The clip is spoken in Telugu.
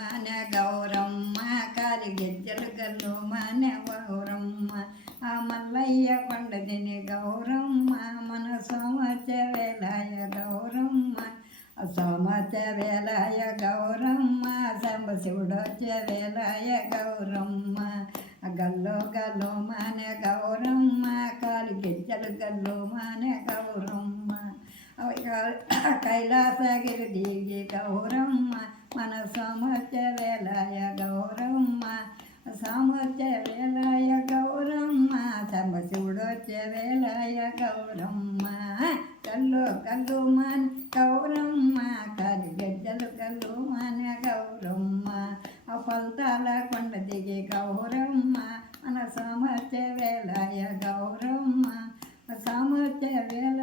మాన గౌరమ్మ కాలి గెజ్జలు గల్లు మాన గౌరమ్మ ఆ మల్లయ్య కొండదిని గౌరమ్మ మన సోమచ వేలాయ గౌరమ్మ సోమచ వేలాయ గౌరమ్మ శంభశివుడొచ్చ వేలాయ గౌరమ్మ గల్లో గల్లో మాన గౌరమ్మ కాలి గెజ్జలు గల్లు మాన గౌరమ్మ కైలాసగిరి దిగి గౌరమ్మ మన సమర్థ వేలాయ గౌరమ్మ సమర్థ వేలాయ గౌరమ్మ శంభశివుడొచ్చ వేలాయ గౌరమ్మ కల్లు కల్లు మన గౌరమ్మ కాలి గజ్జలు కల్లు మన గౌరమ్మ ఆ ఫలితాల కొండ దిగి గౌరమ్మ మన సమర్థ వేలాయ గౌరమ్మ సమర్థ వేల